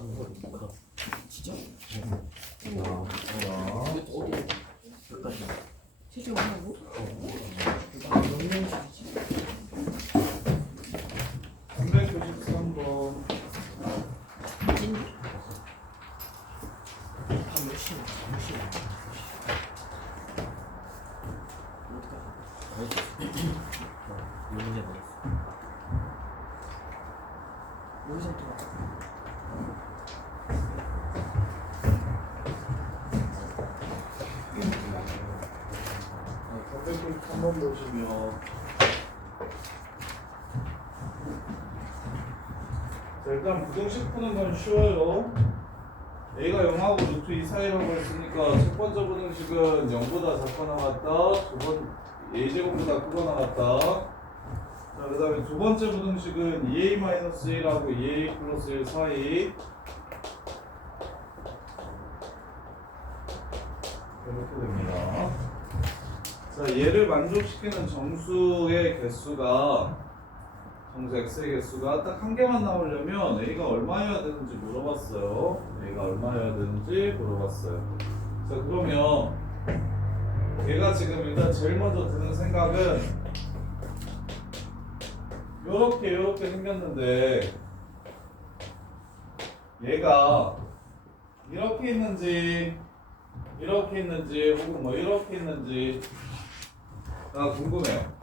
뭐야? 진짜? 자, 어디? 여기까지. 최종 하고? 몇 명씩이지? 393번. 찐? 몇 시? 몇 시? 문제 뭐였어? 여기서 또 네, 393번 보시면 자, 일단 부등식 푸는 건 쉬워요. A가 0하고 루트 2 사이라고 했으니까 첫 번째 부등식은 0보다 작거나 같다. A제곱보다 크거나 같다. 자, 그 다음에 두 번째 부등식은 2A-1하고 2A 플러스 1 사이. 이렇게 됩니다. 자, 얘를 만족시키는 정수의 개수가 정수 x의 개수가 딱 한 개만 나오려면 a가 얼마여야 되는지 물어봤어요. a가 얼마여야 되는지 물어봤어요. 자, 그러면 얘가 지금 일단 제일 먼저 드는 생각은 요렇게 생겼는데 얘가 이렇게 있는지 혹은 뭐 이렇게 있는지 궁금해요.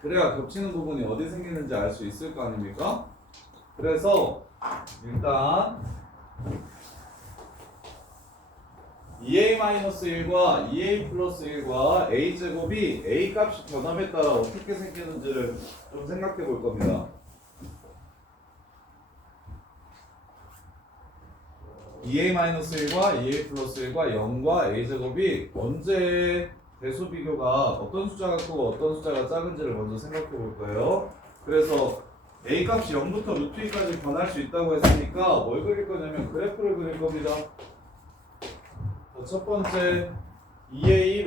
그래야 겹치는 부분이 어디 생기는지 알 수 있을 거 아닙니까? 그래서 일단 2a-1과 2a 플러스 1과 a제곱이 a 값이 변함에 따라 어떻게 생기는지를 좀 생각해 볼 겁니다. 2a-1과 2a 플러스 1과 0과 a제곱이 언제 대수 비교가 어떤 숫자가 크고 어떤 숫자가 작은지를 먼저 생각해 볼 거예요. 그래서 a 값이 0부터 루트 2까지 변할 수 있다고 했으니까 뭘 그릴 거냐면 그래프를 그릴 겁니다. 첫 번째 2a-1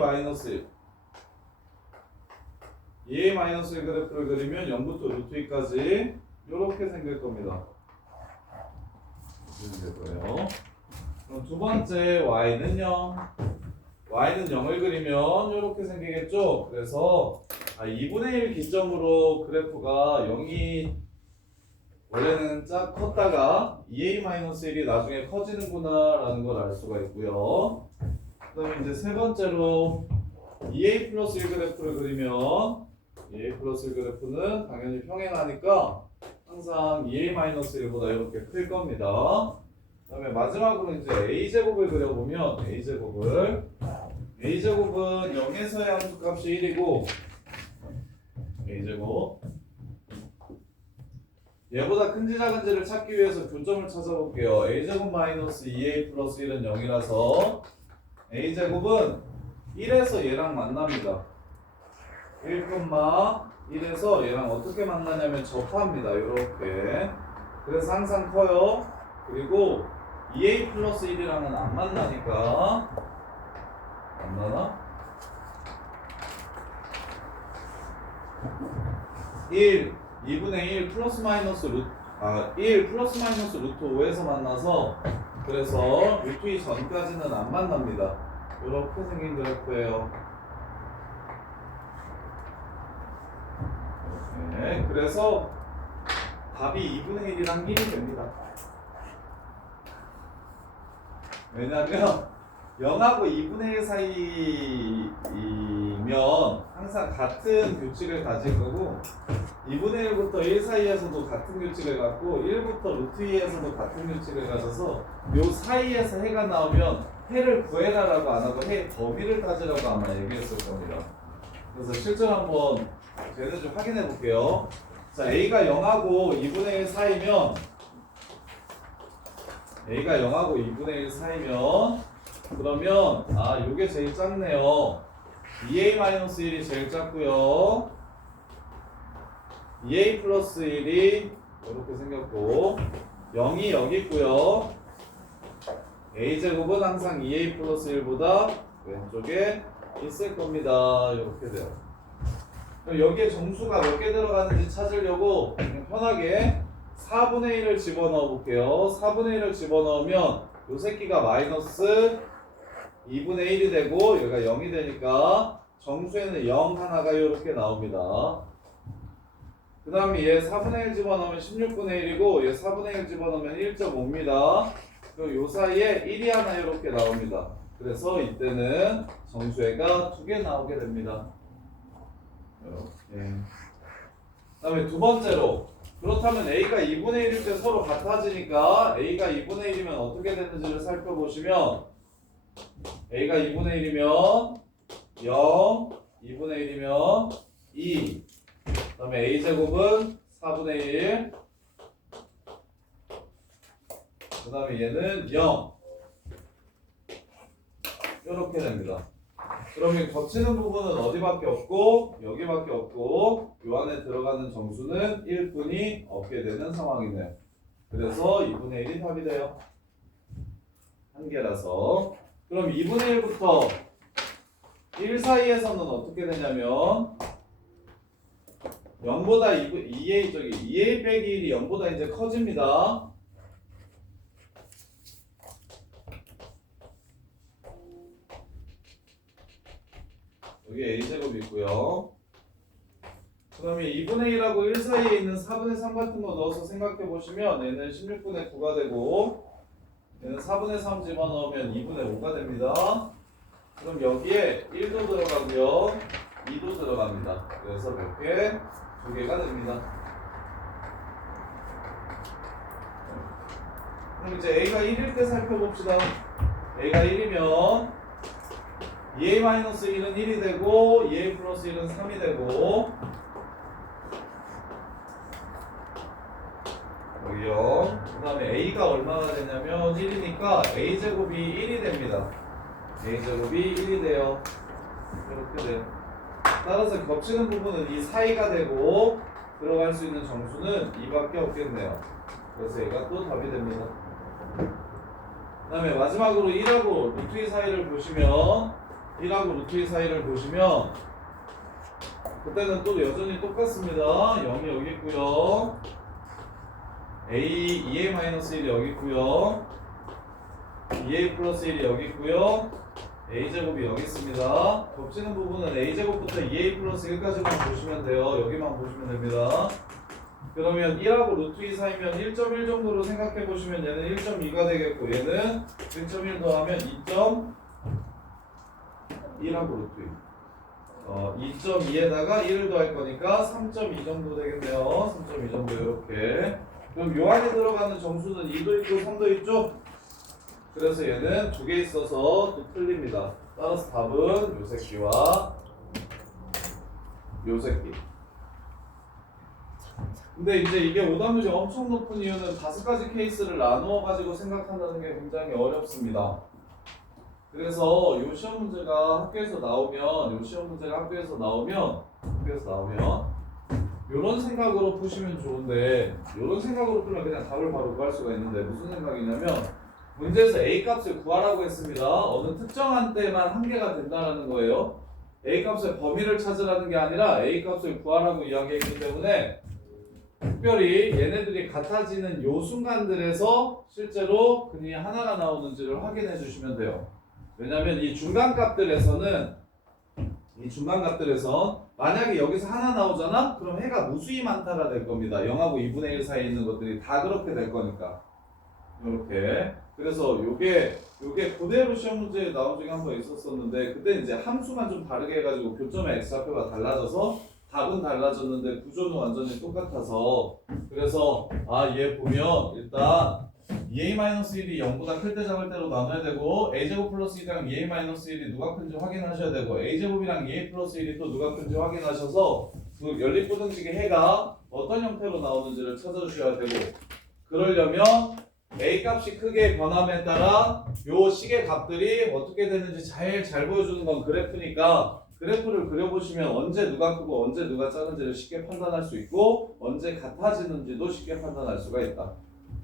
2a-1 그래프를 그리면 0부터 루트 2까지 이렇게 생길 겁니다. 이렇게 될 거예요. 그럼 두 번째 y는요. y는 0을 그리면 이렇게 생기겠죠. 그래서 2분의 1 기점으로 그래프가 0이 원래는 컸다가 2a-1이 나중에 커지는구나 라는 걸 알 수가 있고요. 그 다음에 이제 세 번째로 2a 플러스 1 그래프를 그리면 2a 플러스 1 그래프는 당연히 평행하니까 항상 2a-1보다 이렇게 클 겁니다. 그 다음에 마지막으로 이제 a제곱을 그려보면 a제곱은 0에서의 함수값이 1이고 a제곱 얘보다 큰지 작은지를 찾기 위해서 교점을 찾아볼게요. a제곱 마이너스 2a 플러스 1은 0이라서 a제곱은 1에서 얘랑 만납니다. 1,1에서 얘랑 어떻게 만나냐면 접합니다. 이렇게. 그래서 항상 커요. 그리고 2a 플러스 1이랑은 안 만나니까 만나나? 2분의 1 플러스 마이너스 루트 1 플러스 마이너스 루트 5에서 만나서 그래서 루트 2 전까지는 안 만납니다. 이렇게 생긴 그래프예요. 네, 그래서 답이 2분의 1이랑 1이 됩니다. 왜냐면 0하고 2분의 1 사이면 항상 같은 규칙을 가질 거고 2분의 1부터 1 사이에서도 같은 규칙을 갖고 1부터 루트 2에서도 같은 규칙을 가져서 요 사이에서 해가 나오면 해를 구해라라고 안 하고 해 범위를 따지라고 아마 얘기했을 겁니다. 그래서 실제로 한번 쟤는 좀 확인해 볼게요. 자, A가 0하고 2분의 1 사이면 A가 0하고 2분의 1 사이면 그러면 요게 제일 작네요. 2a-1이 제일 작고요. 2a 플러스 1이 이렇게 생겼고 0이 여기 있고요. a제곱은 항상 2a 플러스 1보다 왼쪽에 있을 겁니다. 이렇게 돼요. 그럼 여기에 정수가 몇 개 들어가는지 찾으려고 그냥 편하게 4분의 1을 집어넣어 볼게요. 4분의 1을 집어넣으면 요 새끼가 마이너스 2분의 1이 되고 여기가 0이 되니까 정수에는 0 하나가 이렇게 나옵니다. 그 다음에 얘 4분의 1 집어넣으면 16분의 1이고 얘 4분의 1 집어넣으면 1.5입니다. 그럼 요 사이에 1이 하나 이렇게 나옵니다. 그래서 이때는 정수회가 2개 나오게 됩니다. 이렇게. 그 다음에 두 번째로 그렇다면 A가 2분의 1일 때 서로 같아지니까 A가 2분의 1이면 어떻게 되는지를 살펴보시면 A가 2분의 1이면 0, 2분의 1이면 2, 그 다음에 A제곱은 4분의 1, 그 다음에 얘는 0 이렇게 됩니다. 그러면 겹치는 부분은 어디밖에 없고 여기밖에 없고 요 안에 들어가는 정수는 1분이 없게 되는 상황이네요. 그래서 2분의 1이 답이 돼요. 한 개라서. 그럼 2분의 1부터 1 사이에서는 어떻게 되냐면 0보다 2a 빼기 1이 0보다 이제 커집니다. 여기 a제곱이 있고요. 그러면 2분의 1하고 1 사이에 있는 4분의 3 같은 거 넣어서 생각해 보시면 얘는 16분의 9가 되고 얘는 4분의 3 집어넣으면 2분의 5가 됩니다. 그럼 여기에 1도 들어가고요 2도 들어갑니다. 그래서 몇 개? 2개가 됩니다. 그럼 이제 A가 1일 때 살펴봅시다. A가 1이면 2a-1은 1이 되고 2a 플러스 1은 3이 되고 여기요. 그 다음에 A가 얼마나 되냐면 1이니까 A제곱이 1이 됩니다. A제곱이 1이 돼요. 이렇게 돼요. 따라서 겹치는 부분은 이 사이가 되고 들어갈 수 있는 정수는 2밖에 없겠네요. 그래서 얘가 또 답이 됩니다. 그 다음에 마지막으로 1하고 루트 2 사이를 보시면 1하고 루트 2 사이를 보시면 그때는 또 여전히 똑같습니다. 0이 여기 있고요.2a-1이 여기 있고요. 2a 플러스 1이 여기 있고요. a제곱이 여기 있습니다. 겹치는 부분은 a제곱부터 2a 플러스 1까지만 보시면 돼요. 여기만 보시면 됩니다. 그러면 1하고 루트 2 사이면 1.1 정도로 생각해 보시면 얘는 1.2가 되겠고 얘는 1.1 더하면 2.1하고 루트 2 2.2에다가 1을 더할 거니까 3.2 정도 되겠네요. 3.2 정도 이렇게. 그럼 요 안에 들어가는 정수는 2도 있고 3도 있죠? 그래서 얘는 2개 있어서 또 틀립니다. 따라서 답은 요 새끼와 요 새끼. 근데 이제 이게 오답률이 엄청 높은 이유는 5가지 케이스를 나누어 가지고 생각한다는 게 굉장히 어렵습니다. 그래서 요 시험 문제가 학교에서 나오면 요런 생각으로 푸시면 좋은데 요런 생각으로 풀면 그냥 답을 바로 구할 수가 있는데 무슨 생각이냐면 문제에서 A 값을 구하라고 했습니다. 어느 특정한 때만 한 개가 된다는 거예요. A 값의 범위를 찾으라는 게 아니라 A 값을 구하라고 이야기했기 때문에 특별히 얘네들이 같아지는 요 순간들에서 실제로 근이 하나가 나오는지를 확인해 주시면 돼요. 왜냐하면 이 중간값들에선 만약에 여기서 하나 나오잖아? 그럼 해가 무수히 많다가 될 겁니다. 0하고 2분의 1 사이에 있는 것들이 다 그렇게 될 거니까. 이렇게. 그래서 요게 그대로 시험 문제에 나온 적이 한 번 있었었는데 그때 이제 함수만 좀 다르게 해가지고 교점의 x좌표가 달라져서 답은 달라졌는데 구조는 완전히 똑같아서 그래서 얘 보면 일단 2a-1이 0보다 클 때 잡을 때로 나눠야 되고 a제곱 플러스 1이랑 2a-1이 누가 큰지 확인하셔야 되고 a제곱이랑 2a 플러스 1이 또 누가 큰지 확인하셔서 그 연립부등식의 해가 어떤 형태로 나오는지를 찾아주셔야 되고 그러려면 a 값이 크게 변함에 따라 요 식의 값들이 어떻게 되는지 잘 보여주는 건 그래프니까 그래프를 그려보시면 언제 누가 크고 언제 누가 작은지를 쉽게 판단할 수 있고 언제 같아지는지도 쉽게 판단할 수가 있다.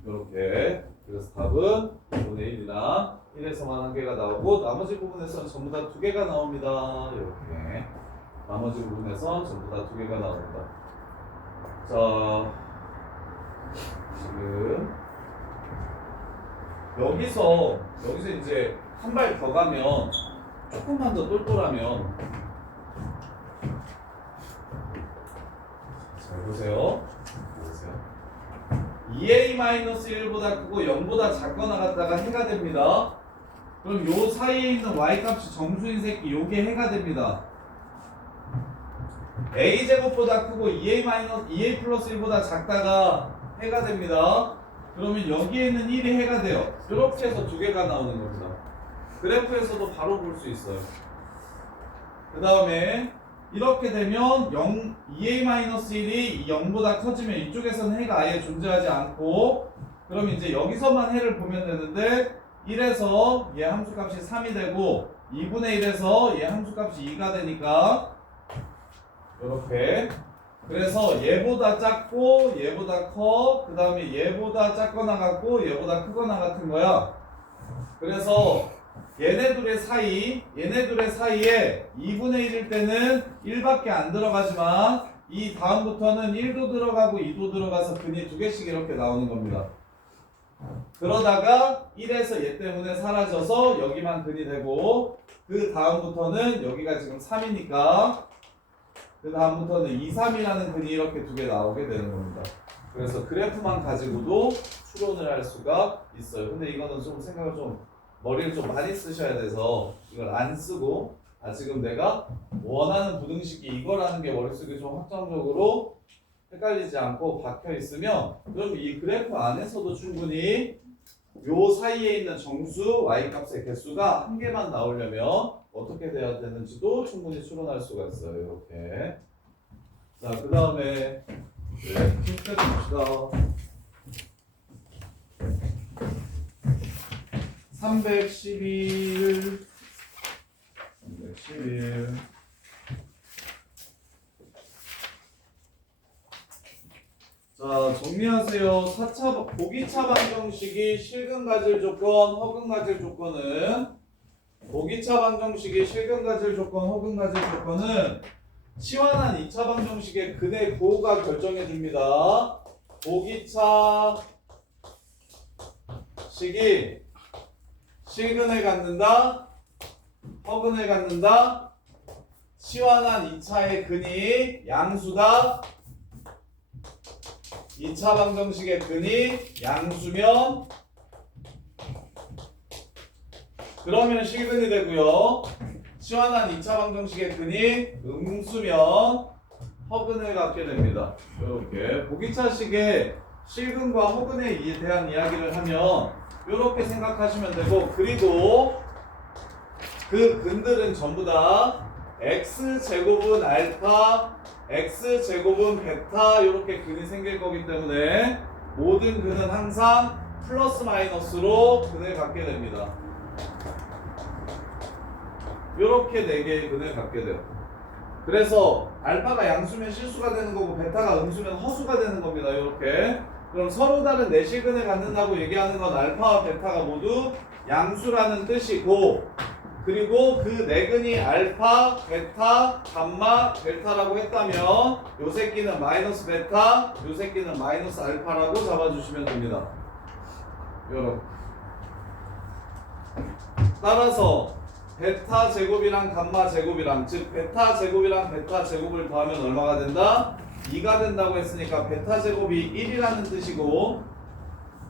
이렇게. 그래서 답은 5분의 1이랑 1에서만 한 개가 나오고 나머지 부분에서는 전부 다 2개가 나옵니다. 이렇게. 나머지 부분에서 전부 다 2개가 나옵니다. 자, 지금 여기서 이제 한 발 더 가면 조금만 더 똘똘하면 잘 보세요. 2a-1보다 크고 0보다 작거나 같다가 해가 됩니다. 그럼 요 사이에 있는 y값이 정수인 새끼 요게 해가 됩니다. a제곱보다 크고 2a 플러스 1보다 작다가 해가 됩니다. 그러면 여기에 있는 1이 해가 돼요. 이렇게 해서 두 개가 나오는 겁니다. 그래프에서도 바로 볼 수 있어요. 그 다음에 이렇게 되면 2a-1이 0보다 커지면 이쪽에서는 해가 아예 존재하지 않고 그럼 이제 여기서만 해를 보면 되는데 1에서 얘 함수값이 3이 되고 2분의 1에서 얘 함수값이 2가 되니까 이렇게 그래서 얘보다 작고 얘보다 커 그 다음에 얘보다 작거나 같고 얘보다 크거나 같은 거야. 그래서 얘네 둘의 사이에 2분의 1일 때는 1밖에 안 들어가지만 이 다음부터는 1도 들어가고 2도 들어가서 근이 두 개씩 이렇게 나오는 겁니다. 그러다가 1에서 얘 때문에 사라져서 여기만 근이 되고 그 다음부터는 여기가 지금 3이니까 그 다음부터는 2, 3이라는 근이 이렇게 두 개 나오게 되는 겁니다. 그래서 그래프만 가지고도 추론을 할 수가 있어요. 근데 이거는 좀 생각을 좀 머리를 좀 많이 쓰셔야 돼서 이걸 안 쓰고 지금 내가 원하는 부등식이 이거라는 게 머릿속에 좀 확정적으로 헷갈리지 않고 박혀 있으면 그럼 이 그래프 안에서도 충분히 요 사이에 있는 정수 y값의 개수가 한 개만 나오려면 어떻게 돼야 되는지도 충분히 추론할 수가 있어요. 이렇게. 자, 그 다음에 팁 봅시다. 311 자, 정리하세요. 4차 보기차 방정식이 실근 가질 조건, 허근 가질 조건은 보기차 방정식이 실근 가질 조건, 허근 가질 조건은 치환한 2차 방정식의 근의 고가 결정해 줍니다. 보기차 식이 실근을 갖는다, 허근을 갖는다, 치환한 2차의 근이 양수다, 2차 방정식의 근이 양수면 그러면 실근이 되고요. 치환한 2차 방정식의 근이 음수면 허근을 갖게 됩니다. 이렇게 보기차식의 실근과 허근에 대한 이야기를 하면 이렇게 생각하시면 되고 그리고 그 근들은 전부 다 x제곱은 알파, x제곱은 베타 이렇게 근이 생길 거기 때문에 모든 근은 항상 플러스 마이너스로 근을 갖게 됩니다. 이렇게 4개의 근을 갖게 돼요. 그래서 알파가 양수면 실수가 되는 거고 베타가 음수면 허수가 되는 겁니다. 이렇게. 그럼 서로 다른 내실근을 갖는다고 얘기하는 건 알파와 베타가 모두 양수라는 뜻이고 그리고 그 4근이 알파, 베타, 감마, 델타라고 했다면 요 새끼는 마이너스 베타, 요 새끼는 마이너스 알파라고 잡아주시면 됩니다. 요렇게. 따라서 베타 제곱이랑 감마 제곱이랑 즉 베타 제곱이랑 베타 제곱을 더하면 얼마가 된다? 2가 된다고 했으니까 베타 제곱이 1이라는 뜻이고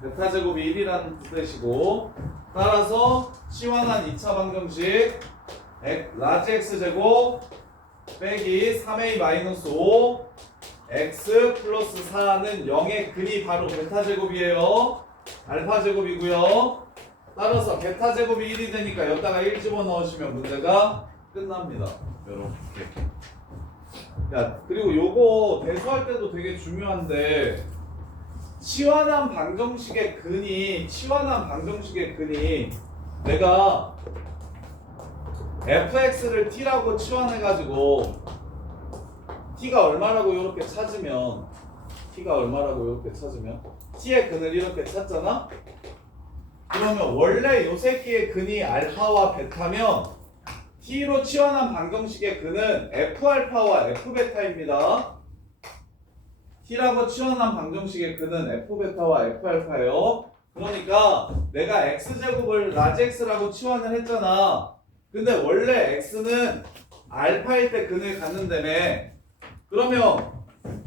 베타 제곱이 1이라는 뜻이고 따라서 치환한 2차 방정식 라지 x 제곱 빼기 3a 마이너스 5 x 플러스 4는 0의 근이 바로 베타 제곱이에요. 알파 제곱이고요. 따라서 베타 제곱이 1이 되니까 여기다가 1 집어넣으시면 문제가 끝납니다. 이렇게. 야, 그리고 요거 대수할 때도 되게 중요한데 치환한 방정식의 근이 내가 fx를 t라고 치환해가지고 t가 얼마라고 이렇게 찾으면 t의 근을 이렇게 찾잖아? 그러면 원래 요 새끼의 근이 알파와 베타면 t로 치환한 방정식의 근은 f알파와 f베타입니다. t라고 치환한 방정식의 근은 f 베타와 f 알파예요. 그러니까 내가 x제곱을 라지 x라고 치환을 했잖아. 근데 원래 x는 알파일 때 근을 갖는다며. 그러면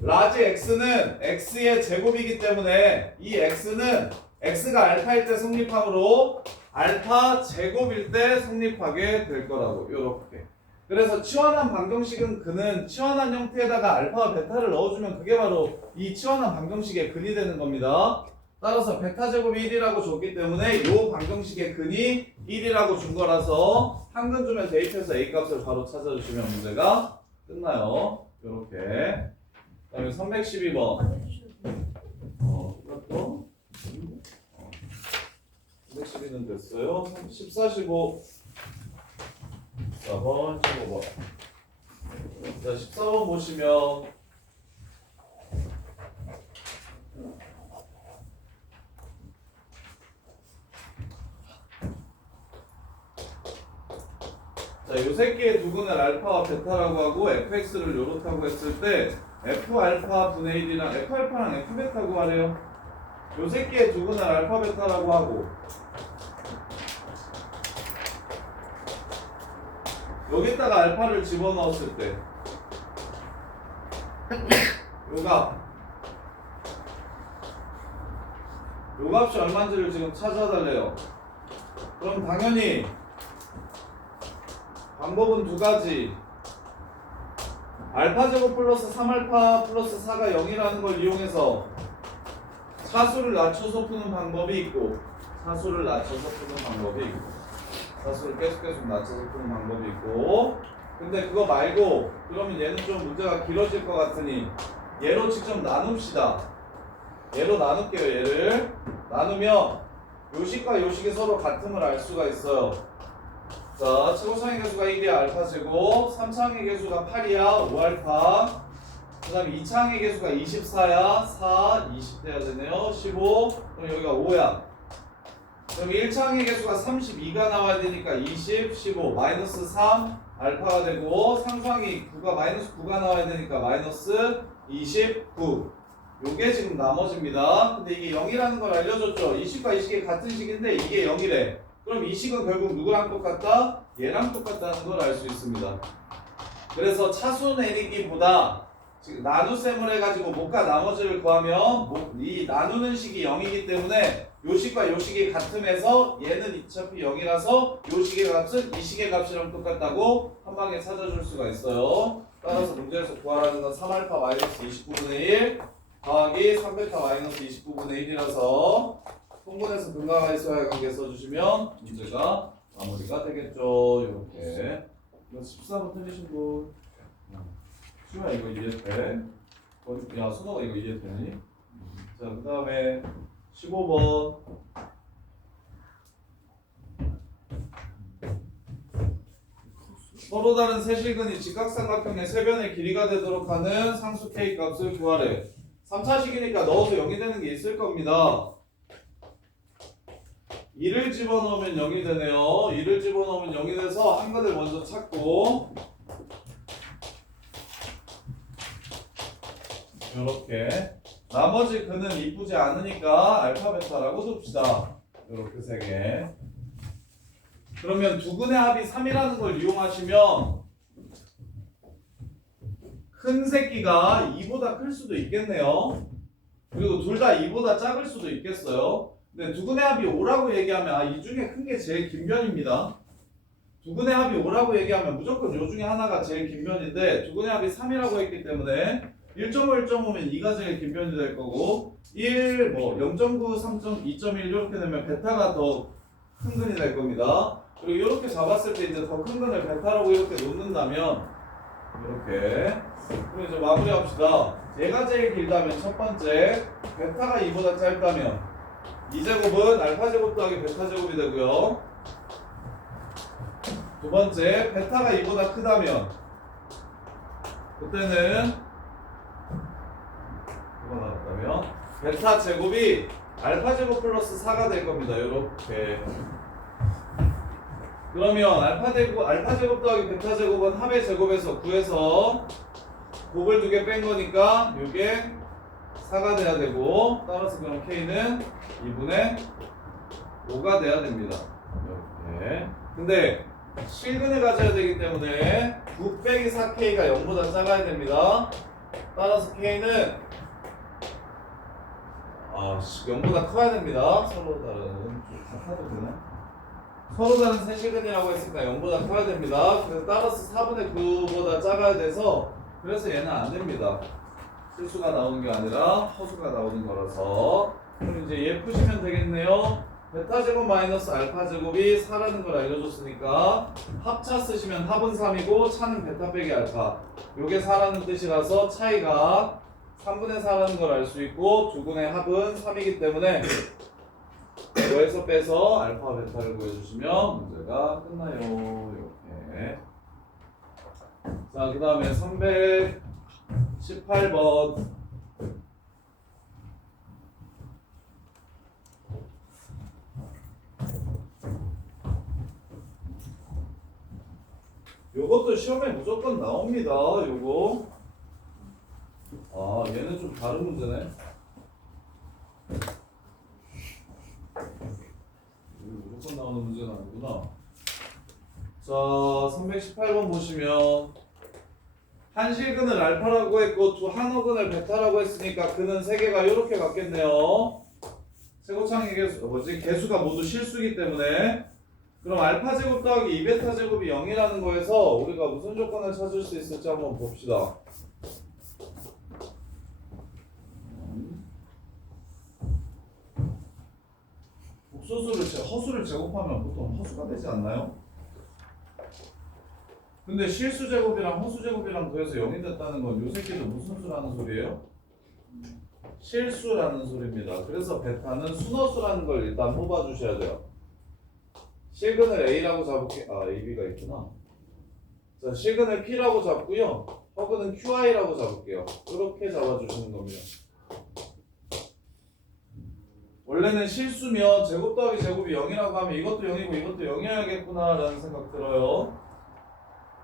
라지 x는 x의 제곱이기 때문에 이 x는 x가 알파일 때 성립하므로 알파 제곱일 때 성립하게 될 거라고. 요렇게. 그래서 치환한 방정식은 근은 치환한 형태에다가 알파와 베타를 넣어주면 그게 바로 이 치환한 방정식의 근이 되는 겁니다. 따라서 베타 제곱이 1이라고 줬기 때문에 이 방정식의 근이 1이라고 준 거라서 한 근 주면 대입해서 a 값을 바로 찾아주시면 문제가 끝나요. 요렇게. 그다음에 312번. 이것도 312는 됐어요. 14, 15. 14번, 15번. 자, 14번 보시면 자, 요 새끼의 두 근을 알파와 베타라고 하고 fx를 요렇게 하고 했을 때 f 알파 분의 1이랑 f 알파랑 f 베타 구하래요. 요 새끼의 두 근을 알파 베타라고 하고 여기다가 알파를 집어넣었을 때 요 값이 얼마인지를 지금 찾아달래요. 그럼 당연히 방법은 두 가지. 알파 제곱 플러스 3알파 플러스 4가 0이라는 걸 이용해서 차수를 낮춰서 푸는 방법이 있고 차수를 낮춰서 푸는 방법이 있고 차수를 계속 낮춰서 푸는 방법이 있고 근데 그거 말고 그러면 얘는 좀 문제가 길어질 것 같으니 얘로 직접 나눕시다. 얘로 나눌게요. 얘를 나누면 요식과 요식이 서로 같음을 알 수가 있어요. 자, 최고차항의 개수가 1이야 알파 제곱, 3차항의 개수가 8이야 5알파, 그 다음에 2차항의 개수가 24야 4, 20돼야 되네요 15, 그럼 여기가 5야. 그럼 1차항의 개수가 32가 나와야 되니까 20, 15, 마이너스 3 알파가 되고 상수항이 9가 마이너스 9가 나와야 되니까 마이너스 29. 요게 지금 나머지입니다. 근데 이게 0이라는 걸 알려줬죠. 이 식과 이 식이 같은 식인데 이게 0이래. 그럼 이 식은 결국 누구랑 똑같다? 얘랑 똑같다는 걸 알 수 있습니다. 그래서 차수 내리기보다 지금 나눗셈을 해가지고 못과 나머지를 구하면 이 나누는 식이 0이기 때문에 요 식과 요 식이 같음에서 얘는 어차피 0이라서 요 식의 값은 이 식의 값이랑 똑같다고 한 방에 찾아줄 수가 있어요. 따라서 문제에서 구하라는 건 3알파 마이너스 29분의 1 더하기 3베타 마이너스 29분의 1이라서 통분해서 근가가 있어야 관계 써주시면 문제가 마무리가 되겠죠. 이렇게. 이거 14번 틀리신 분. 수야 이거 이해돼? 야 수너가 이거 이해되니? 자, 그 다음에 15번. 서로 다른 세실근이 직각삼각형의 세 변의 길이가 되도록 하는 상수 K 값을 구하래. 3차식이니까 넣어서 0이 되는 게 있을 겁니다. 2를 집어넣으면 0이 되네요. 2를 집어넣으면 0이 돼서 한 근을 먼저 찾고 이렇게 나머지 근은 이쁘지 않으니까 알파 베타라고 둡시다. 이렇게 세 개. 그러면 두 근의 합이 3이라는 걸 이용하시면 큰 새끼가 2보다 클 수도 있겠네요. 그리고 둘 다 2보다 작을 수도 있겠어요. 근데 두 근의 합이 5라고 얘기하면 이 중에 큰 게 제일 긴 변입니다. 두 근의 합이 5라고 얘기하면 무조건 요 중에 하나가 제일 긴 변인데 두 근의 합이 3이라고 했기 때문에 1.5, 1.5면 2가 제일 긴 변이 될 거고 1, 0.9, 3.2.1 이렇게 되면 베타가 더 큰 근이 될 겁니다. 그리고 이렇게 잡았을 때 이제 더 큰 근을 베타라고 이렇게 놓는다면 이렇게 그럼 이제 마무리합시다. 얘가 제일 길다면 첫 번째 베타가 2보다 짧다면 2제곱은 알파 제곱 더하기 베타 제곱이 되고요. 두 번째 베타가 2보다 크다면 그때는 이거 나왔다면 베타 제곱이 알파 제곱 플러스 4가 될 겁니다. 이렇게. 그러면 알파 제곱 더하기 베타 제곱은 합의 제곱에서 구해서 곱을 2개 뺀 거니까 이게 4가 돼야 되고 따라서 그럼 K는 2분의 5가 돼야 됩니다. 이렇게. 근데 실근을 가져야 되기 때문에 9 빼기 4K가 0보다 작아야 됩니다. 따라서 K는 0보다 커야 됩니다. 서로 다른 하도 되나? 서로 다른 세실근이라고 했으니까 0보다 커야 됩니다. 그래서 따라서 4분의 9보다 작아야 돼서 그래서 얘는 안 됩니다. 실수가 나오는 게 아니라 허수가 나오는 거라서. 그럼 이제 얘 푸시면 되겠네요. 베타 제곱 마이너스 알파 제곱이 4라는 걸 알려줬으니까 합차 쓰시면 합은 3이고 차는 베타 빼기 알파. 요게 4라는 뜻이라서 차이가 3분의 4라는 걸 알 수 있고 두근의 합은 3이기 때문에 이거에서 빼서 알파 베타를 구해주시면 문제가 끝나요. 이렇게. 자, 그 다음에 318번. 요것도 시험에 무조건 나옵니다. 요거. 얘는 좀 다른 문제네. 무조건 나오는 문제는 아니구나. 자, 318번 보시면 한실근을 알파라고 했고 두 한어근을 베타라고 했으니까 그는 세 개가 이렇게 같겠네요. 세고창의 개수가 모두 실수이기 때문에 그럼 알파 제곱 더하기 2베타 제곱이 0이라는 거에서 우리가 무슨 조건을 찾을 수 있을지 한번 봅시다. 허수를 제곱하면 보통 허수가 되지 않나요? 근데 실수 제곱이랑 허수 제곱이랑 더해서 0이 됐다는 건 요 새끼도 무슨 수라는 소리예요? 실수라는 소리입니다. 그래서 베타는 순허수라는 걸 일단 뽑아주셔야 돼요. 실근을 A라고 잡을게요. AB가 있구나. 자, 실근을 P라고 잡고요. 허근은 QI라고 잡을게요. 이렇게 잡아주시는 겁니다. 원래는 실수면 제곱 더하기 제곱이 0이라고 하면 이것도 0이고 이것도 0이어야겠구나 라는 생각 들어요.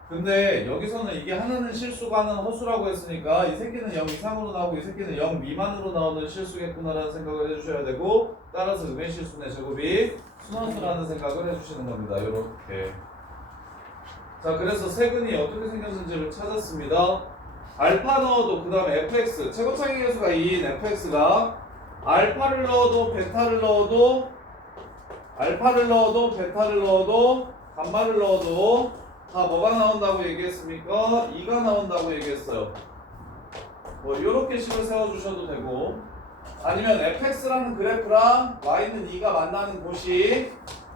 근데 여기서는 이게 하나는 실수가 하나는 허수라고 했으니까 이 새끼는 0 이상으로 나오고 이 새끼는 0 미만으로 나오는 실수겠구나 라는 생각을 해주셔야 되고 따라서 음의 실수의 제곱이 순허수라는 생각을 해주시는 겁니다. 이렇게. 자, 그래서 세근이 어떻게 생겼는지를 찾았습니다. 알파 넣어도 그 다음에 fx 최고차기 계수가 2인 fx가 알파를 넣어도 베타를 넣어도 알파를 넣어도 베타를 넣어도 감마를 넣어도 다 뭐가 나온다고 얘기했습니까? 2가 나온다고 얘기했어요. 뭐 이렇게 식을 세워주셔도 되고 아니면 fx라는 그래프랑 y는 2가 만나는 곳이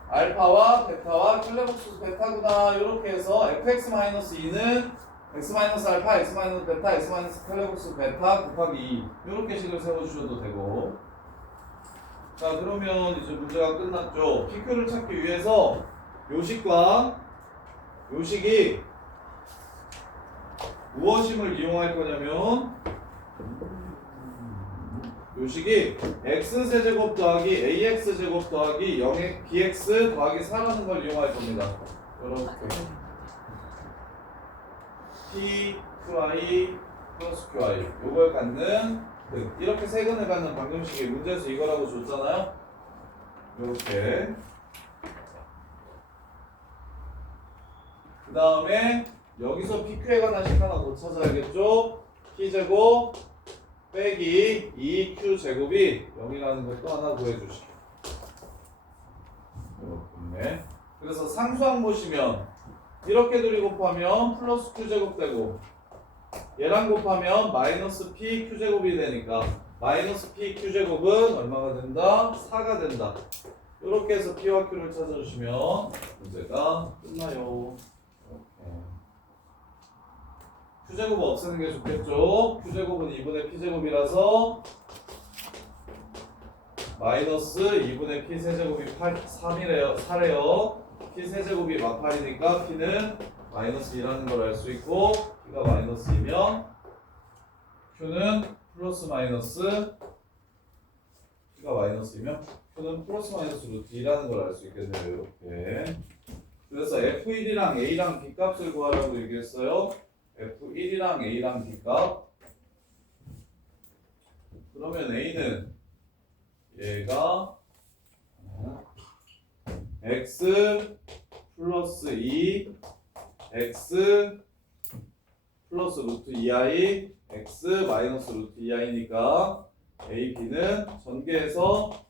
알파와 베타와 킬레복수 베타구나 이렇게 해서 fx-2는 x-알파, x-베타, x-킬레복수 베타 곱하기 2 이렇게 식을 세워주셔도 되고. 자, 그러면 이제 문제가 끝났죠. PQ를 찾기 위해서 요식과 요식이 무엇임을 이용할 거냐면 요식이 x세제곱 더하기 ax제곱 더하기 0의 bx 더하기 4라는 걸 이용할 겁니다. 이렇게 p, qi 플러스 qi 요걸 갖는 이렇게 세근을 갖는 방정식이 문제에서 이거라고 줬잖아요. 이렇게 그 다음에 여기서 PQ에 관한 식 하나 더 찾아야겠죠. P제곱 빼기 2Q제곱이 0이라는 것도 하나 구해주시고 이렇게. 그래서 상수항 보시면 이렇게 둘이 곱하면 플러스 Q제곱 되고 얘랑 곱하면 마이너스 PQ제곱이 되니까 마이너스 PQ제곱은 얼마가 된다? 4가 된다. 이렇게 해서 P와 Q를 찾아주시면 문제가 끝나요. Q제곱 없애는 게 좋겠죠. Q제곱은 2분의 P제곱이라서 마이너스 2분의 P 세제곱이 3이래요. 4래요. P 세제곱이 막 8이니까 P는 마이너스 2라는 걸 알 수 있고 P가 마이너스 2면 Q는 플러스 마이너스 P가 마이너스 2면 Q는 플러스 마이너스 루트 2라는 걸 알 수 있겠네요. 이렇게. 그래서 F1이랑 A랑 B 값을 구하라고 얘기했어요. F1이랑 A랑 B값 그러면 A는 얘가 x 플러스 2 x 플러스 루트 2i x 마이너스 루트 2i니까 a, b는 전개해서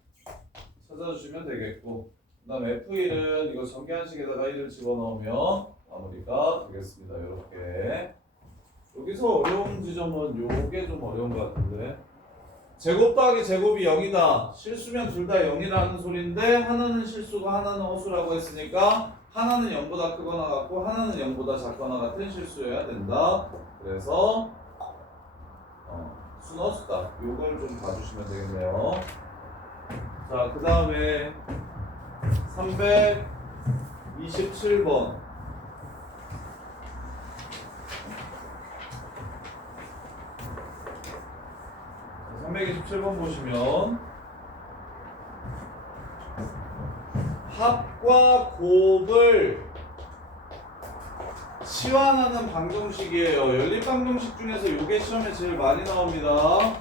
찾아주시면 되겠고 그 다음에 f1은 이거 전개한식에다가 1을 집어넣으면 마무리가 되겠습니다. 이렇게 여기서 어려운 지점은 요게 좀 어려운 것 같은데 제곱 더하기 제곱이 0이다. 실수면 둘 다 0이라는 소리인데 하나는 실수고 하나는 허수라고 했으니까 하나는 0보다 크거나 같고 하나는 0보다 작거나 같은 실수여야 된다. 그래서 순허수다. 요걸 좀 봐주시면 되겠네요. 자, 그 다음에 327번 327번 보시면 합과 곱을 치환하는 방정식이에요. 연립방정식 중에서 이게 시험에 제일 많이 나옵니다.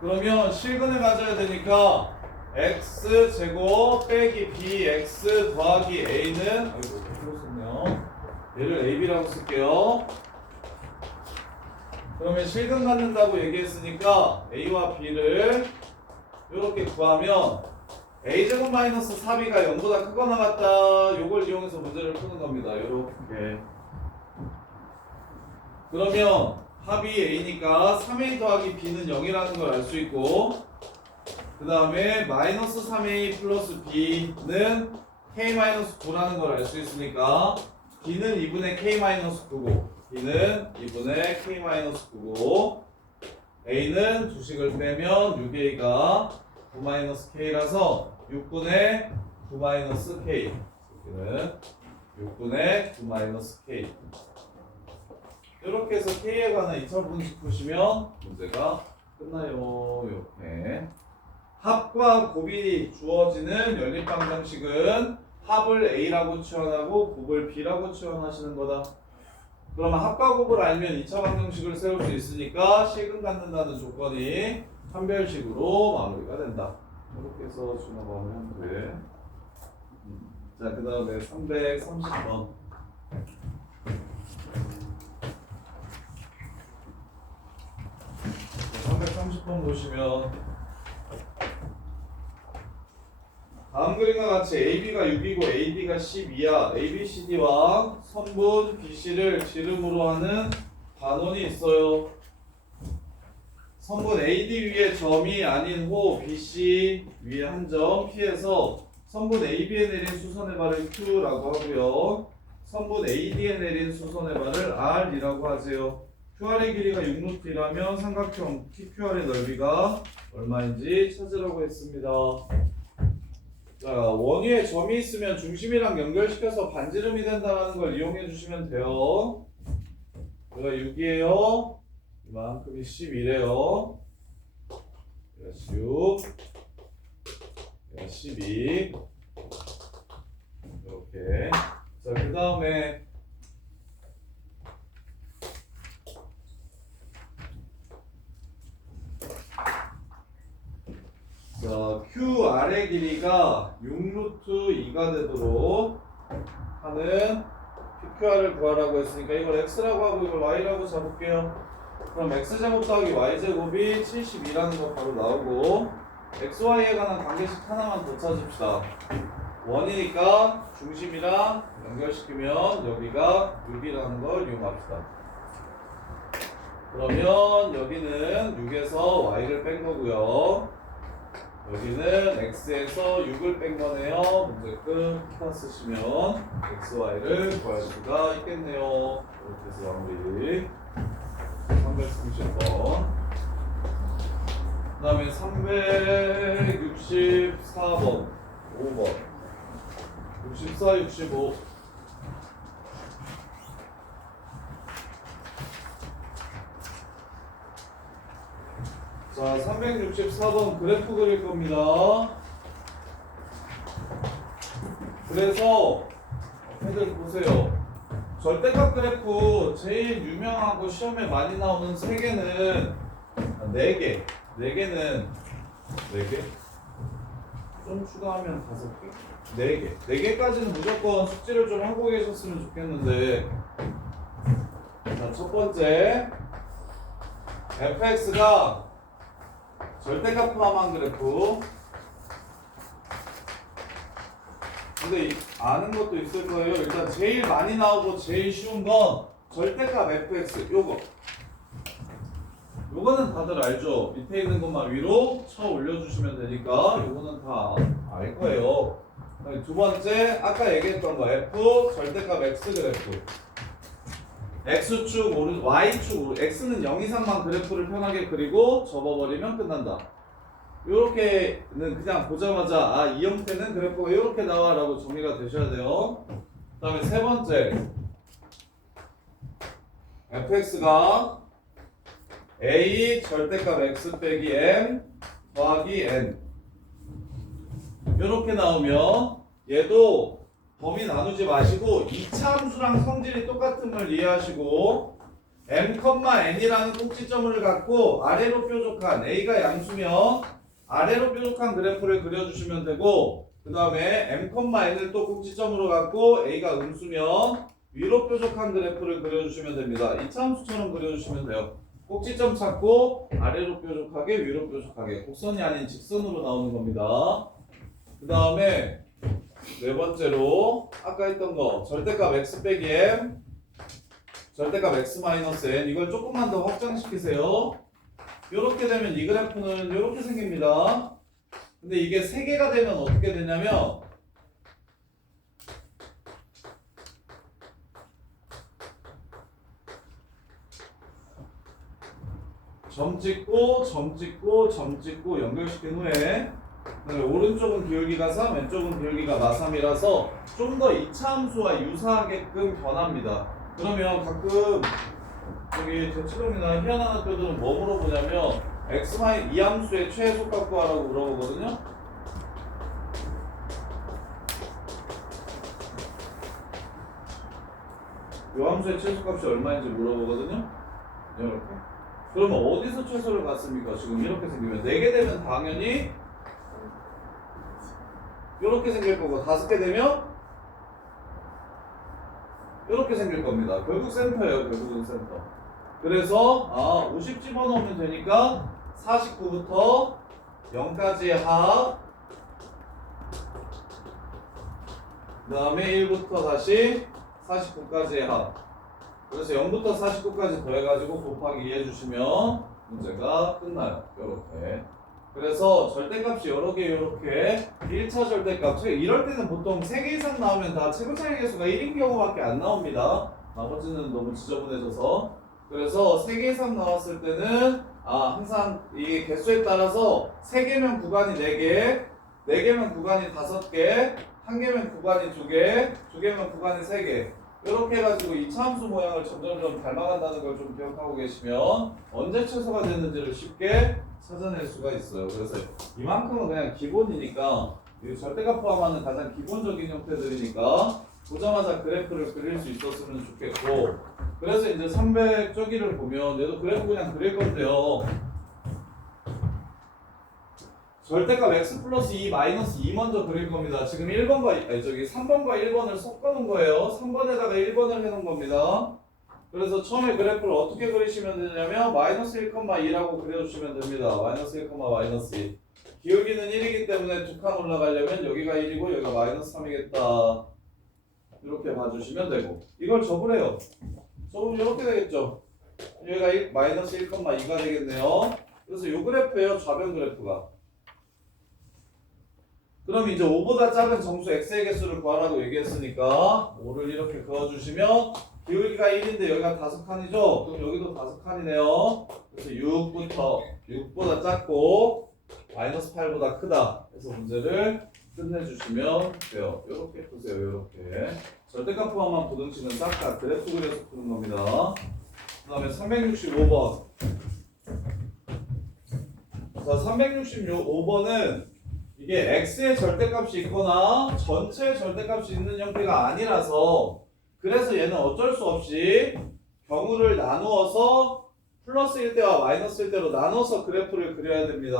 그러면 실근을 가져야 되니까 x제곱 빼기 bx 더하기 a는 아이고 썼네요. 얘를 ab라고 쓸게요. 그러면 실근 갖는다고 얘기했으니까 a와 b를 이렇게 구하면 a제곱 마이너스 4b가 0보다 크거나 같다. 요걸 이용해서 문제를 푸는 겁니다. 이렇게. 그러면 합이 a니까 3a 더하기 b는 0이라는 걸 알 수 있고 그 다음에 마이너스 3a 플러스 b는 k-9라는 걸 알 수 있으니까 b는 2분의 k-9고 b는 2분의 k-9고 a는 주식을 빼면 6a가 9-k라서 6분의 9-k 여기는 6분의 9-k 이렇게 해서 k에 관한 2차 분식 푸시면 문제가 끝나요. 이렇게 합과 곱이 주어지는 연립방정식은 합을 a라고 치환하고 곱을 b라고 치환하시는 거다. 그러면 합과 곱을 알면 2차 방정식을 세울 수 있으니까 실근 갖는다는 조건이 판별식으로 마무리가 된다. 이렇게 해서 준호하면 돼. 자, 그 다음에 330번. 330번 보시면 다음 그림과 같이 AB가 6이고 AD가 12야. ABCD와 선분 BC를 지름으로 하는 반원이 있어요. 선분 AD 위에 점이 아닌 호 BC 위에 한 점 P에서 선분 AB에 내린 수선의 발을 Q라고 하고요. 선분 AD에 내린 수선의 발을 R이라고 하세요. QR의 길이가 6루트라면 삼각형 PQR의 넓이가 얼마인지 찾으라고 했습니다. 자, 원위에 점이 있으면 중심이랑 연결시켜서 반지름이 된다는 걸 이용해 주시면 돼요. 여기가 6이에요. 이만큼이 11이에요. 여기가 6, 여기가 12. 이렇게. 자, 그 다음에 자, QR의 길이가 6루트 2가 되도록 하는 PQR을 구하라고 했으니까 이걸 X라고 하고 이걸 Y라고 잡을게요. 그럼 X제곱 더하기 Y제곱이 72라는 거 바로 나오고 XY에 관한 관계식 하나만 더 찾읍시다. 원이니까 중심이랑 연결시키면 여기가 6이라는 걸 이용합시다. 그러면 여기는 6에서 Y를 뺀 거고요. 여기는 x에서 6을 뺀 거네요. 문제 끝. 다 쓰시면 xy를 구할 수가 있겠네요. 이렇게 해서 마무리. 330번. 그 다음에 364번. 5번. 64, 65. 자, 364번 그래프 그릴 겁니다. 그래서 애들 보세요. 절대값 그래프 제일 유명하고 시험에 많이 나오는 3개는 4개. 4개는 4개? 좀 추가하면 5개? 4개. 4개까지는 무조건 숙지를 좀 하고 계셨으면 좋겠는데. 자, 첫 번째. fx가 절대값 포함한 그래프. 근데 아는 것도 있을 거예요. 일단 제일 많이 나오고 제일 쉬운 건 절대값 fx. 요거는 다들 알죠? 밑에 있는 것만 위로 쳐 올려주시면 되니까 요거는 다 알 거예요. 그다음에 두 번째 아까 얘기했던 거 f 절대값 x 그래프. x축, y축, x는 0 이상만 그래프를 편하게 그리고 접어버리면 끝난다. 요렇게는 그냥 보자마자 아, 이 형태는 그래프가 요렇게 나와 라고 정리가 되셔야 돼요. 그 다음에 세 번째 fx가 a 절대값 x 빼기 m 더하기 n 요렇게 나오면 얘도 범위 나누지 마시고 2차 함수랑 성질이 똑같음을 이해하시고 m,n이라는 꼭지점을 갖고 아래로 뾰족한 a가 양수면 아래로 뾰족한 그래프를 그려주시면 되고 그 다음에 m,n을 또 꼭지점으로 갖고 a가 음수면 위로 뾰족한 그래프를 그려주시면 됩니다. 2차 함수처럼 그려주시면 돼요. 꼭지점 찾고 아래로 뾰족하게 위로 뾰족하게 곡선이 아닌 직선으로 나오는 겁니다. 그 다음에 네 번째로 아까 했던 거 절대값 x 빼기 m 절대값 x 마이너스 n 이걸 조금만 더 확장시키세요. 이렇게 되면 이 그래프는 이렇게 생깁니다. 근데 이게 3개가 되면 어떻게 되냐면 점 찍고 점 찍고 점 찍고 연결시킨 후에 오른쪽은 기울기가 3, 왼쪽은 기울기가 마3이라서 좀 더 2차 함수와 유사하게끔 변합니다. 그러면 가끔 여기 대치동이나 희한한 학교들은 뭐 물어보냐면 이 함수의 최소값 구하라고 물어보거든요. 이 함수의 최소값이 얼마인지 물어보거든요. 이렇게. 그러면 어디서 최소를 갖습니까? 지금 이렇게 생기면 4개 되면 당연히 이렇게 생길 거고 5개 되면 이렇게 생길 겁니다. 결국 센터예요. 결국은 센터. 그래서 50 집어넣으면 되니까 49부터 0까지의 합 그 다음에 1부터 다시 49까지의 합 그래서 0부터 49까지 더해가지고 곱하기 2 해주시면 문제가 끝나요. 이렇게. 그래서 절대값이 여러 개 이렇게 1차 절대값 이럴 때는 보통 3개 이상 나오면 다 최고차의 개수가 1인 경우밖에 안 나옵니다. 나머지는 너무 지저분해져서 그래서 3개 이상 나왔을 때는 항상 이 개수에 따라서 3개면 구간이 4개 4개면 구간이 5개 1개면 구간이 2개 2개면 구간이 3개 이렇게 해가지고 2차 함수 모양을 점점점 닮아간다는 걸 좀 기억하고 계시면 언제 최소가 됐는지를 쉽게 찾아낼 수가 있어요. 그래서 이만큼은 그냥 기본이니까 절대값 포함하는 가장 기본적인 형태들이니까 보자마자 그래프를 그릴 수 있었으면 좋겠고 그래서 이제 300 저기를 보면 얘도 그래프 그냥 그릴 건데요. 절대값 x 플러스 2 마이너스 2 먼저 그릴 겁니다. 지금 3번과 1번을 섞어 놓은 거예요. 3번에다가 1번을 해 놓은 겁니다. 그래서 처음에 그래프를 어떻게 그리시면 되냐면 마이너스 1,2라고 그려주시면 됩니다. 마이너스 1, 마이너스 2 기울기는 1이기 때문에 2칸 올라가려면 여기가 1이고 여기가 마이너스 3이겠다. 이렇게 봐주시면 되고 이걸 접으래요. 접으면 이렇게 되겠죠. 여기가 마이너스 1,2가 되겠네요. 그래서 이 그래프예요. 좌변 그래프가. 그럼 이제 5보다 작은 정수 x의 개수를 구하라고 얘기했으니까 5를 이렇게 그어주시면 기울기가 1인데 여기가 5칸이죠? 그럼 여기도 5칸이네요. 그래서 6보다 작고 마이너스 8보다 크다 해서 문제를 끝내주시면 돼요. 이렇게 푸세요. 이렇게 절대값 포함한 부등식은 싹다 그래프 그려서 푸는 겁니다. 그 다음에 365번 자 365번은 이게 x의 절대값이 있거나 전체의 절대값이 있는 형태가 아니라서 그래서 얘는 어쩔 수 없이 경우를 나누어서 플러스 1대와 마이너스 1대로 나눠서 그래프를 그려야 됩니다.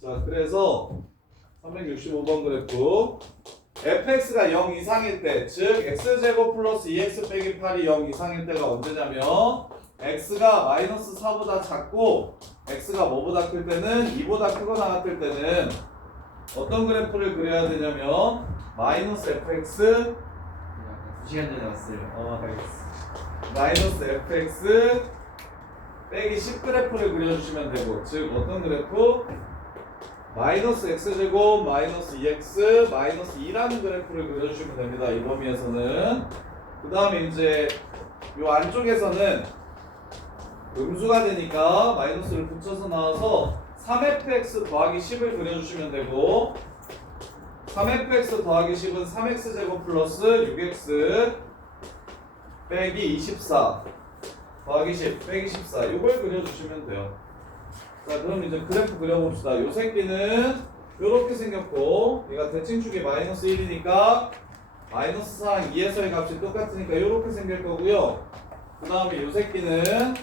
자, 그래서 365번 그래프 fx가 0 이상일 때, 즉 x제곱 플러스 2x 빼기 8이 0 이상일 때가 언제냐면 x가 마이너스 4보다 작고 x가 뭐보다 클 때는 2보다 크거나 같을 때는 어떤 그래프를 그려야 되냐면 마이너스 fx 2시간 전에 왔어요. 알겠어. 마이너스 fx 빼기 10 그래프를 그려주시면 되고, 즉 어떤 그래프? 마이너스 x제곱 마이너스 2x 마이너스 2라는 그래프를 그려주시면 됩니다. 이 범위에서는. 그 다음에 이제 요 안쪽에서는 음수가 되니까 마이너스를 붙여서 나와서 3fx 더하기 10을 그려주시면 되고, 3fx 더하기 10은 3x제곱 플러스 6x 빼기 24 더하기 10 빼기 14 이걸 그려주시면 돼요. 자, 그럼 이제 그래프 그려봅시다. 요 새끼는 요렇게 생겼고 얘가 대칭축이 마이너스 1이니까 마이너스 4랑 2에서의 값이 똑같으니까 요렇게 생길 거고요. 그 다음에 요 새끼는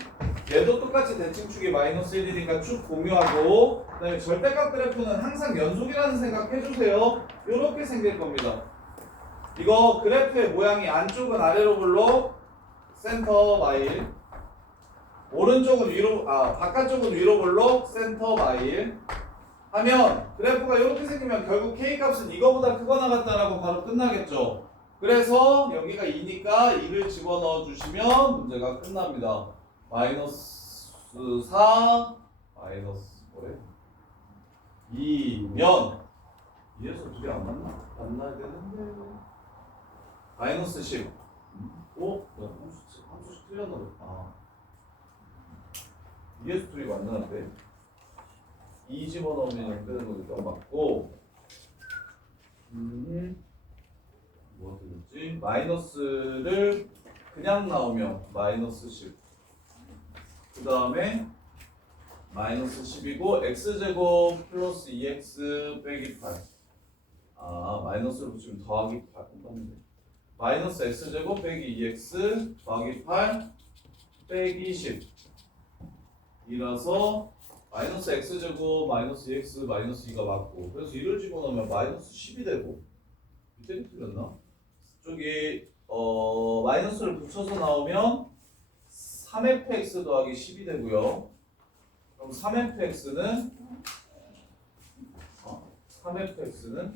얘도 똑같이 대칭축이 마이너스 1이니까 쭉 공유하고, 그 다음에 절대값 그래프는 항상 연속이라는 생각 해주세요. 요렇게 생길 겁니다. 이거 그래프의 모양이 안쪽은 아래로 볼록 센터 마일, 오른쪽은 위로, 바깥쪽은 위로 볼록 센터 마일 하면 그래프가 이렇게 생기면 결국 K값은 이거보다 크거나 같다라고 바로 끝나겠죠. 그래서 여기가 2니까 2를 집어넣어 주시면 문제가 끝납니다. 마이너스 4 마이너스 뭐래? 2면 2에서 2개 안 맞나? 만나야 되는데 마이너스 10 어? 야, 함수식 틀렸나 보다. 2에서 2이 만나는데 2 집어넣으면 되는 거니까 맞고, 뭐가 되겠지? 마이너스를 그냥 나오면 마이너스 10, 그 다음에 마이너스 10이고 x제곱 플러스 2x 빼기 8, 마이너스를 붙이면 더하기 8 마이너스 x제곱 빼기 2x 더하기 8 빼기 10 이라서 마이너스 x제곱 마이너스 2x 마이너스 2가 맞고, 그래서 1을 집어넣으면 마이너스 10이 되고, 밑에 틀렸나? 저기 마이너스를 붙여서 나오면 3fx 더하기 10이 되고요. 그럼 3fx는 3fx는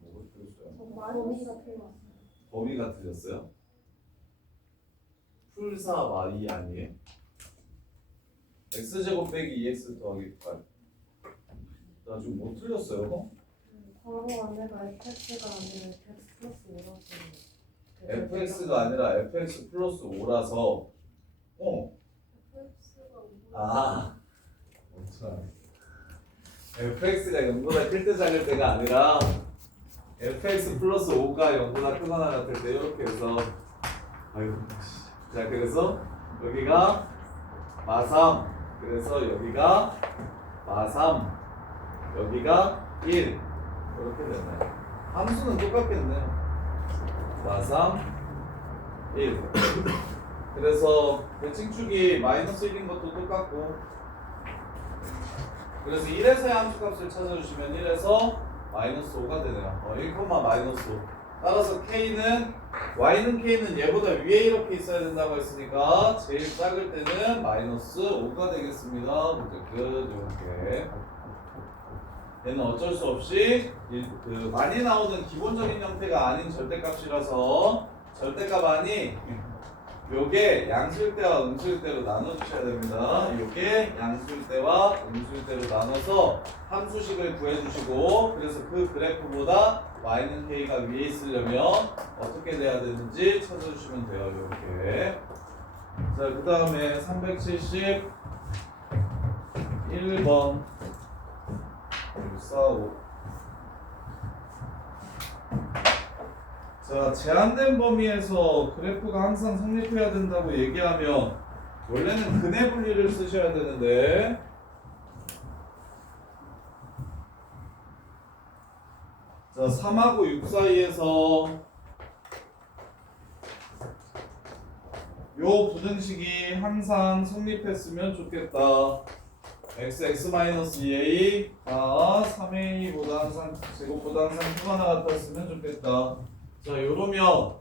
뭐가 틀렸어요? 범위가 틀렸어요? 풀사 y 아니에요? x제곱 빼기 2x 더하기 8. 나 지금 뭐 틀렸어요? 괄호 안에가 fx가 아니라 fx 플러스 5라서 fx가 아니라 fx 플러스 5라서 fx가 0보다 클 때 작을 때가 아니라 fx 플러스 5가 0보다 크거나 같을 때 이렇게 해서 자, 그래서 여기가 마3, 그래서 여기가 마3, 여기가 1 이렇게 되나요? 함수는 똑같겠네요. 마3 1 그래서 대칭축이 마이너스 1인 것도 똑같고, 그래서 1에서의 함수값을 찾아주시면 1에서 마이너스 5가 되네요. 1, 마이너스 5. 따라서 K는 Y는 K는 얘보다 위에 이렇게 있어야 된다고 했으니까 제일 작을 때는 마이너스 5가 되겠습니다. 문제 끝. 이렇게 얘는 어쩔 수 없이 많이 나오는 기본적인 형태가 아닌 절대값이라서 절대값 아니 요게 양수일 때와 음수일 때로 나눠주셔야 됩니다. 요게 양수일 때와 음수일 때로 나눠서 함수식을 구해주시고, 그래서 그 그래프보다 y는 k가 위에 있으려면 어떻게 돼야 되는지 찾아주시면 돼요. 이렇게. 자, 그 다음에 371번 145. 자, 제한된 범위에서 그래프가 항상 성립해야 된다고 얘기하면 원래는 근해 분리를 쓰셔야 되는데, 자, 3하고 6 사이에서 요 부등식이 항상 성립했으면 좋겠다. x-2a가 3a보다 항상 제곱보다 항상 크거나 같았으면 좋겠다. 자, 요러면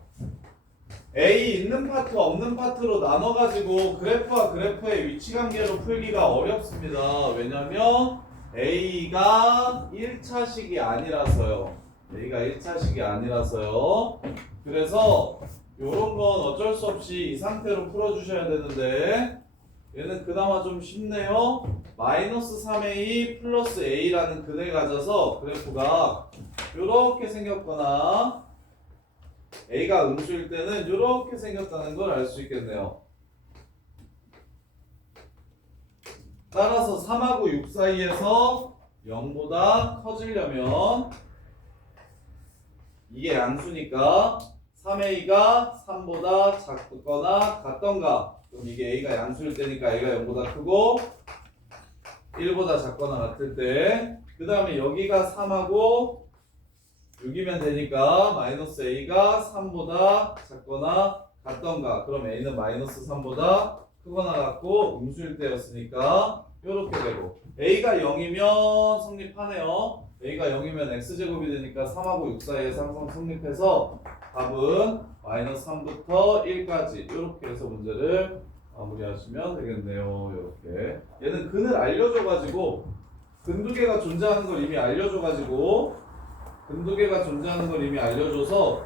a 있는 파트 없는 파트로 나눠가지고 그래프와 그래프의 위치관계로 풀기가 어렵습니다. 왜냐면 a가 1차식이 아니라서요. a가 1차식이 아니라서요. 그래서 요런 건 어쩔 수 없이 이 상태로 풀어주셔야 되는데 얘는 그나마 좀 쉽네요. 마이너스 3a 플러스 a라는 근을 가져서 그래프가 요렇게 생겼거나 a가 음수일 때는 요렇게 생겼다는 걸 알 수 있겠네요. 따라서 3하고 6 사이에서 0보다 커지려면 이게 양수니까 3a가 3보다 작거나 같던가, 그럼 이게 a가 양수일 때니까 a가 0보다 크고 1보다 작거나 같을 때, 그 다음에 여기가 3하고 6이면 되니까 마이너스 a가 3보다 작거나 같던가, 그럼 a는 마이너스 3보다 크거나 같고 음수일 때였으니까 이렇게 되고, a가 0이면 성립하네요. a가 0이면 x제곱이 되니까 3하고 6 사이에서 항상 성립해서 답은 마이너스 3부터 1까지 이렇게 해서 문제를 마무리하시면 되겠네요. 이렇게 얘는 근을 알려줘가지고 근 두 개가 존재하는 걸 이미 알려줘가지고 근 두 개가 존재하는 걸 이미 알려줘서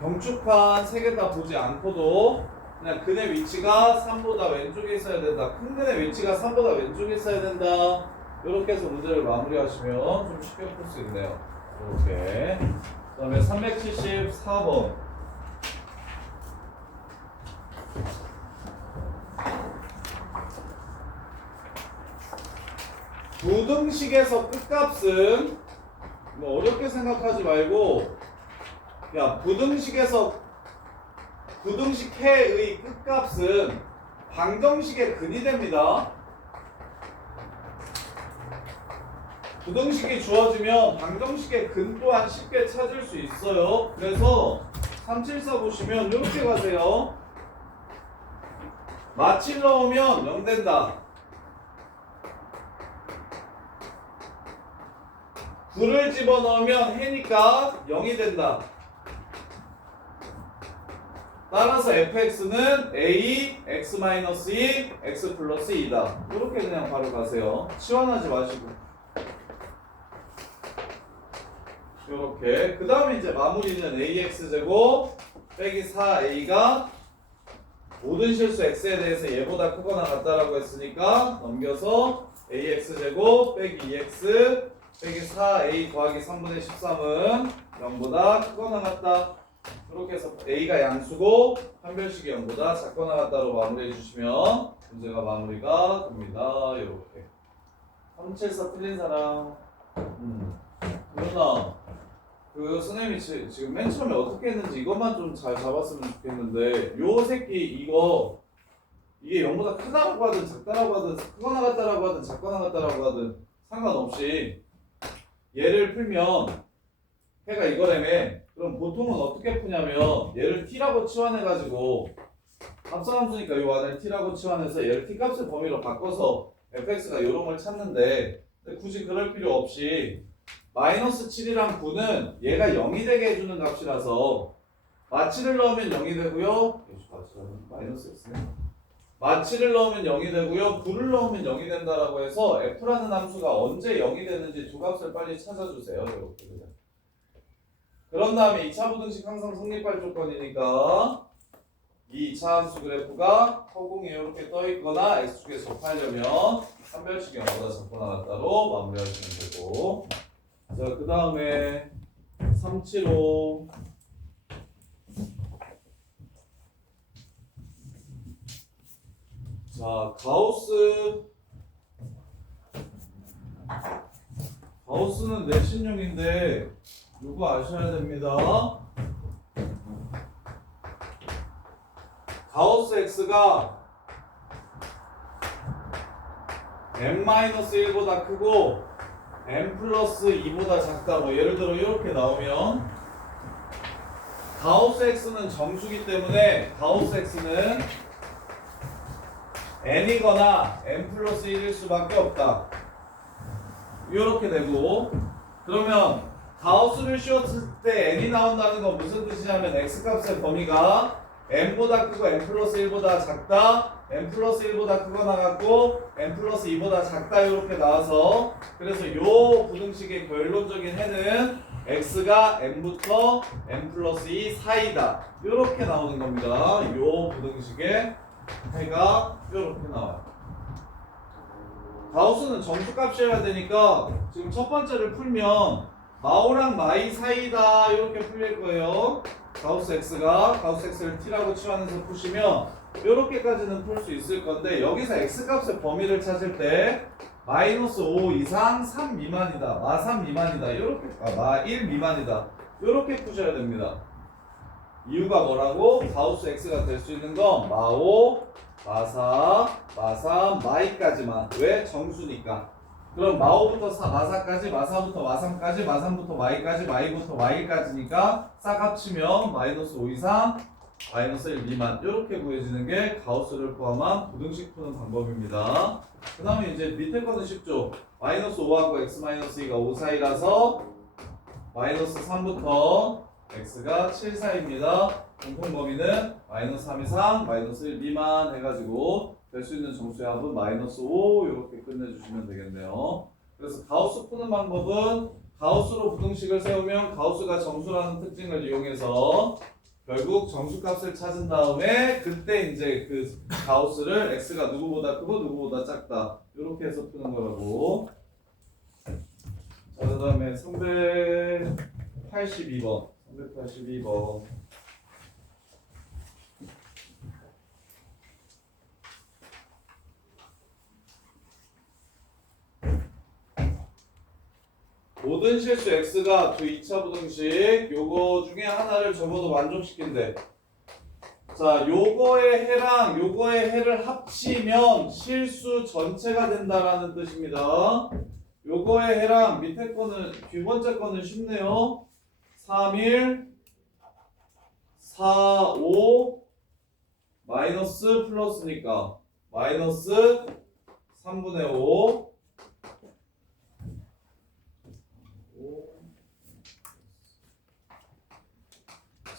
경축판 세 개 다 보지 않고도 그냥 근의 위치가 3보다 왼쪽에 있어야 된다, 큰 근의 위치가 3보다 왼쪽에 있어야 된다, 이렇게 해서 문제를 마무리하시면 좀 쉽게 풀 수 있네요. 이렇게. 그 다음에 374번. 부등식에서 끝값은 뭐 어렵게 생각하지 말고, 야, 부등식에서 부등식 해의 끝값은 방정식의 근이 됩니다. 부등식이 주어지면 방정식의 근 또한 쉽게 찾을 수 있어요. 그래서 374 보시면 이렇게 가세요. 마칠 넣으면 0 된다. 9를 집어넣으면 해니까 0이 된다. 따라서 fx는 a, x-2, x 플러스 2다. 이렇게 그냥 바로 가세요. 치환하지 마시고. 이렇게. 그 다음에 이제 마무리는 ax제곱 빼기 4a가 모든 실수 x에 대해서 얘보다 크거나 같다라고 했으니까 넘겨서 ax제곱 빼기 2x 빼기 4a 더하기 3분의 13은 0보다 크거나 같다. 그렇게 해서 a가 양수고 판별식이 0보다 작거나 같다로 마무리해 주시면 문제가 마무리가 됩니다. 이렇게. 374 틀린 사람. 누나, 그 선생님이 지금 맨 처음에 어떻게 했는지 이것만 좀 잘 잡았으면 좋겠는데, 요 새끼 이게 0보다 크다라고 하든 작다라고 하든 크거나 같다라고 하든 작거나 같다라고 하든 상관없이 얘를 풀면 해가 이거라며. 그럼 보통은 어떻게 푸냐면 얘를 t라고 치환해가지고 합성함수니까 이 안을 t라고 치환해서 얘를 t값을 범위로 바꿔서 fx가 요런 걸 찾는데, 굳이 그럴 필요 없이 마이너스 7이랑 9는 얘가 0이 되게 해주는 값이라서 마취를 넣으면 0이 되고요. 마이너스 x네. 마취를 넣으면 0이 되고요. 9를 넣으면 0이 된다라고 해서 f라는 함수가 언제 0이 되는지 두 값을 빨리 찾아주세요. 이렇게 그냥. 그런 다음에 2차 부등식 항상 성립할 조건이니까 이 2차 함수 그래프가 허공에 이렇게 떠 있거나 x축에 접하려면 판별식이 0보다 작거나 같다로 마무리하시면 되고, 자, 그 다음에 375. 자, 가우스는 내신용인데 이거 아셔야 됩니다. 가우스 x가 n-1보다 크고 n 플러스 2보다 작다. 뭐 예를 들어 이렇게 나오면 가우스 x는 정수기 때문에 가우스 x는 n이거나 n 플러스 1일 수밖에 없다. 이렇게 되고, 그러면 가우스를 씌웠을 때 n이 나온다는 건 무슨 뜻이냐면 x값의 범위가 n보다 크고 n 플러스 1보다 작다, n 플러스 1보다 크거나 같고 n 플러스 2보다 작다 이렇게 나와서, 그래서 요 부등식의 결론적인 해는 x가 n부터 n 플러스 2 사이다 이렇게 나오는 겁니다. 요 부등식의 해가 이렇게 나와요. 가우스는 정수값이어야 되니까 지금 첫 번째를 풀면 마오랑 마이 사이다 이렇게 풀릴 거예요. 가우스 x를 t라고 치환해서 푸시면 이렇게까지는 풀 수 있을 건데, 여기서 x값의 범위를 찾을 때 마이너스 5 이상 3 미만이다, 마 3 미만이다, 이렇게, 마 1 미만이다 이렇게 푸셔야 됩니다. 이유가 뭐라고? 가우스 x가 될 수 있는 건 마 5, 마 4, 마 3, 마 2까지만. 왜? 정수니까. 그럼 마 5부터 마 4까지, 마 4부터 마 3까지, 마 3부터 마 2까지, 마 2부터 마 1까지니까 싹 합치면 마이너스 5 이상, 마이너스 1 미만 이렇게 구해지는 게 가우스를 포함한 부등식 푸는 방법입니다. 그 다음에 이제 밑에 거는 쉽죠. 마이너스 5하고 x 마이너스 2가 5 사이라서 마이너스 3부터 x가 7 사이입니다. 공통 범위는 마이너스 3 이상, 마이너스 1 미만 해가지고 될 수 있는 정수의 합은 마이너스 5 이렇게 끝내주시면 되겠네요. 그래서 가우스 푸는 방법은 가우스로 부등식을 세우면 가우스가 정수라는 특징을 이용해서 결국 정수값을 찾은 다음에 그때 이제 그 가우스를 x가 누구보다 크고 누구보다 작다 이렇게 해서 푸는 거라고. 자, 그 다음에 382번. 모든 실수 x가 두 2차 부등식 요거 중에 하나를 적어도 만족시킨대. 자, 요거의 해랑 요거의 해를 합치면 실수 전체가 된다라는 뜻입니다. 요거의 해랑 밑에 거는, 두 번째 거는 쉽네요. 3, 1, 4, 5 마이너스 플러스니까 마이너스 3분의 5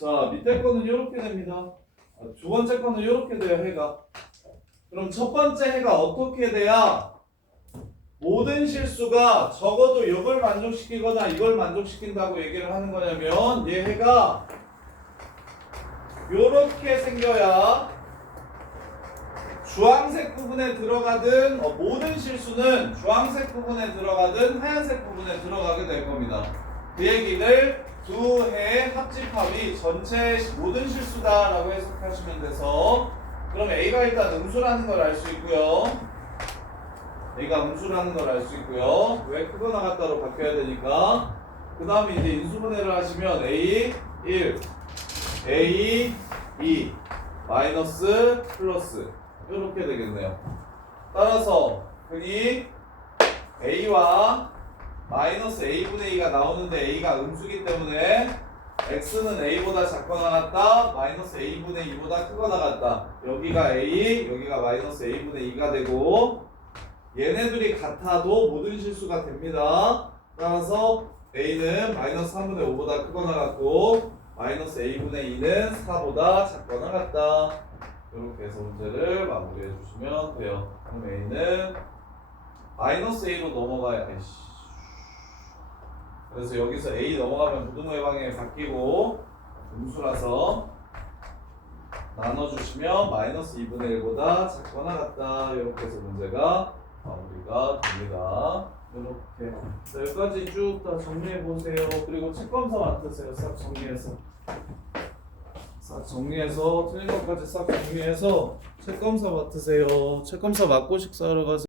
자, 밑에 거는 이렇게 됩니다. 두 번째 거는 이렇게 돼요, 해가. 그럼 첫 번째 해가 어떻게 돼야 모든 실수가 적어도 이걸 만족시키거나 이걸 만족시킨다고 얘기를 하는 거냐면, 얘 해가 이렇게 생겨야 주황색 부분에 들어가든 모든 실수는 주황색 부분에 들어가든 하얀색 부분에 들어가게 될 겁니다. 그 얘기를 두 해의 합집합이 전체 모든 실수다라고 해석하시면 돼서, 그럼 A가 일단 음수라는 걸 알 수 있고요. A가 음수라는 걸 알 수 있고요. 왜 크거나 같다로 바뀌어야 되니까. 그 다음에 이제 인수분해를 하시면 A 1, A 2, 마이너스 플러스 이렇게 되겠네요. 따라서 흔히 A와 마이너스 A분의 2가 나오는데 A가 음수기 때문에 X는 A보다 작거나 같다, 마이너스 A분의 2보다 크거나 같다. 여기가 A, 여기가 마이너스 A분의 2가 되고, 얘네들이 같아도 모든 실수가 됩니다. 따라서 A는 마이너스 3분의 5보다 크거나 같고 마이너스 A분의 2는 4보다 작거나 같다. 이렇게 해서 문제를 마무리해 주시면 돼요. 그럼 A는 마이너스 A로 넘어가야 돼. 그래서 여기서 A 넘어가면 부등호의 방향이 바뀌고 음수라서 나눠주시면 마이너스 2분의 1보다 작거나 같다. 이렇게 해서 문제가 마무리가 됩니다. 이렇게. 자, 여기까지 쭉 다 정리해 보세요. 그리고 책 검사 맡으세요. 싹 정리해서. 틀린 것까지 싹 정리해서 책 검사 맡으세요. 책 검사 맡고 식사하러 가세요.